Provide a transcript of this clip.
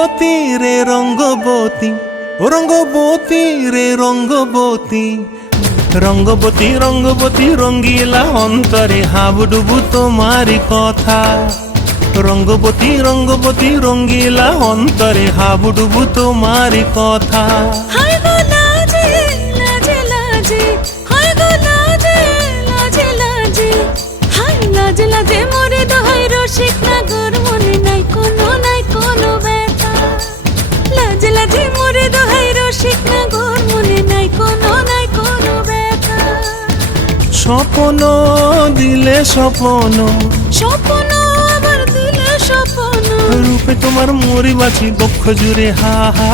রঙ্গবতী রে রঙ্গবতী, ও রঙ্গবতী রে রঙ্গবতী, রঙ্গবতী রঙ্গবতী রঙ্গিলা অন্তরে হাবুডুবু তোমারি কথা। রঙ্গবতী রঙ্গবতী রঙ্গিলা অন্তরে হাবুডুবু তোমারি কথা। হায় গো লাজে লাজে লাজে, হায় গো লাজে লাজে লাজে, হায় লাজে লাজে মোরে দোহাই রসিক নাগর মনে নাই কোনো ব্যথা। লাজে লাজে মোরে দোহাই রসিক নাগর মনে নাই কোনো ব্যথা। স্বপ্ন দিলে স্বপ্ন, স্বপ্ন আবার দিলে স্বপ্ন, রূপে তোমার মরি বাঁচি বক্ষ জুড়ে হা হা।